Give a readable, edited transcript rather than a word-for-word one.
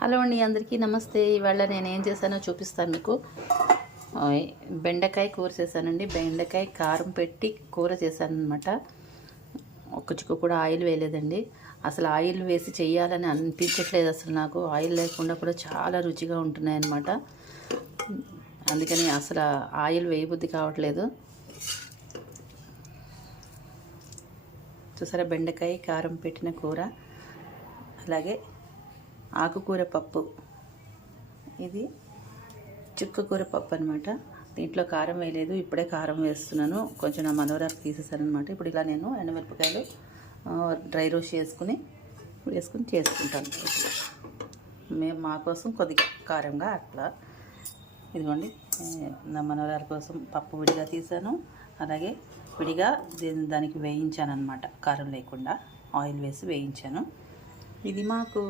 Hello అండి, అందరికీ నమస్తే. ఇవాళ నేను ఏం చేశానో చూపిస్తాను మీకు. బెండకాయ కూర చేశానండి. బెండకాయ కారం పెట్టి కూర చేశాను అనమాట. ఒక్క చుక్క కూడా ఆయిల్ వేయలేదండి. అసలు ఆయిల్ వేసి చేయాలని అనిపించట్లేదు అసలు నాకు. ఆయిల్ లేకుండా కూడా చాలా రుచిగా ఉంటున్నాయి అన్నమాట. అందుకని అసలు ఆయిల్ వేయబుద్ధి కావట్లేదు. చూసారా, బెండకాయ కారం పెట్టిన కూర, అలాగే ఆకుకూర పప్పు. ఇది చుక్కకూర పప్పు అనమాట. దీంట్లో కారం వేయలేదు, ఇప్పుడే కారం వేస్తున్నాను. కొంచెం నా మనవరాకు తీసేసాను అనమాట. ఇప్పుడు ఇలా నేను ఎండుమిరపకాయలు డ్రై రోస్ట్ వేసుకుని చేసుకుంటాను. మేము మా కోసం కొద్దిగా కారంగా అట్లా. ఇదిగోండి, నా మనవరాల కోసం పప్పు విడిగా తీసాను, అలాగే విడిగా దానికి వేయించాను అనమాట. కారం లేకుండా ఆయిల్ వేసి వేయించాను. ఇది మాకు